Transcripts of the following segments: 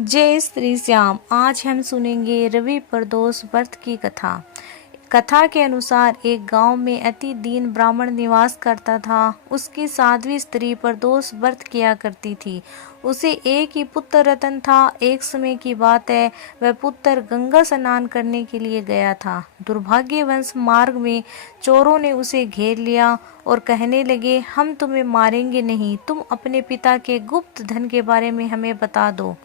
जय श्री श्याम। आज हम सुनेंगे रवि प्रदोष व्रत की कथा। कथा के अनुसार एक गांव में अति दीन ब्राह्मण निवास करता था। उसकी साध्वी स्त्री प्रदोष व्रत किया करती थी। उसे एक ही पुत्र रतन था। एक समय की बात है, वह पुत्र गंगा स्नान करने के लिए गया था। दुर्भाग्यवश मार्ग में चोरों ने उसे घेर लिया और कहने लगे, हम तुम्हें मारेंगे नहीं, तुम अपने पिता के गुप्त धन के बारे में हमें बता दो।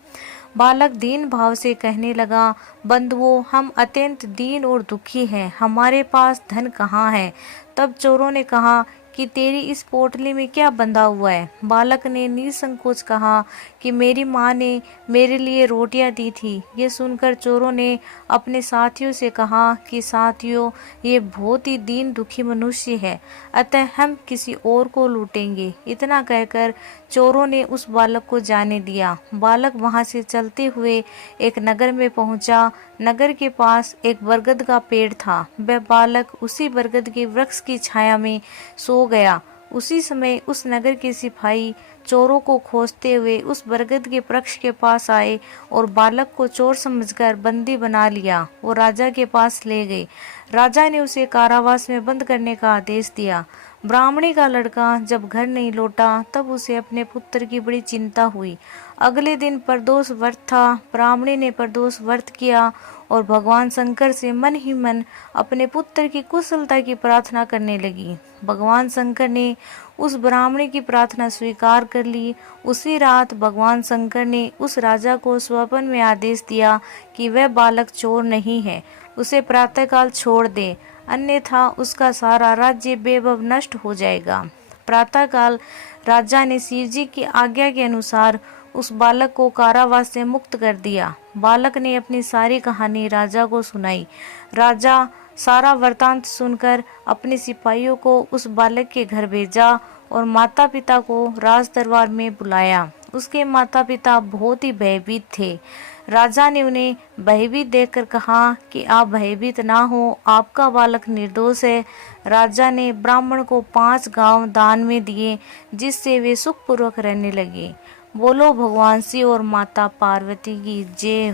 बालक दीन भाव से कहने लगा, बंधुओं, हम अत्यंत दीन और दुखी हैं, हमारे पास धन कहाँ है। तब चोरों ने कहा कि तेरी इस पोटली में क्या बंधा हुआ है। बालक ने निसंकोच कहा कि मेरी माँ ने मेरे लिए रोटियां दी थी। ये सुनकर चोरों ने अपने साथियों से कहा कि साथियों, ये बहुत ही दीन दुखी मनुष्य है, अतः हम किसी और को लूटेंगे। इतना कहकर चोरों ने उस बालक को जाने दिया। बालक वहां से चलते हुए एक नगर में पहुंचा। नगर के पास एक बरगद का पेड़ था। वह बालक उसी बरगद के वृक्ष की छाया में सो गया। उसी समय उस नगर के सिपाही चोरों को खोजते हुए उस बरगद के वृक्ष के पास आए और बालक को चोर समझकर बंदी बना लिया और राजा के पास ले गए। राजा ने उसे कारावास में बंद करने का आदेश दिया। ब्राह्मणी का लड़का जब घर नहीं लौटा तब उसे अपने पुत्र की बड़ी चिंता हुई। अगले दिन प्रदोष व्रत था। ब्राह्मणी ने प्रदोष व्रत किया और भगवान शंकर से मन ही मन अपने पुत्र की कुशलता की प्रार्थना करने लगी। भगवान शंकर ने उस ब्राह्मणी की प्रार्थना स्वीकार कर ली। उसी रात भगवान शंकर ने उस राजा को स्वप्न में आदेश दिया कि वह बालक चोर नहीं है, उसे प्रातःकाल छोड़ दे, अन्यथा उसका सारा राज्य बेबब नष्ट हो जाएगा। प्रातःकाल राजा ने शिवजी की आज्ञा के अनुसार उस बालक को कारावास से मुक्त कर दिया। बालक ने अपनी सारी कहानी राजा को सुनाई। राजा सारा वृतांत सुनकर अपने सिपाहियों को उस बालक के घर भेजा और माता पिता को राज दरबार में बुलाया। उसके माता पिता बहुत ही भयभीत थे। राजा ने उन्हें भयभीत देखकर कहा कि आप भयभीत ना हो, आपका बालक निर्दोष है। राजा ने ब्राह्मण को 5 गांव दान में दिए, जिससे वे सुखपूर्वक रहने लगे। बोलो भगवान शिव और माता पार्वती की जय।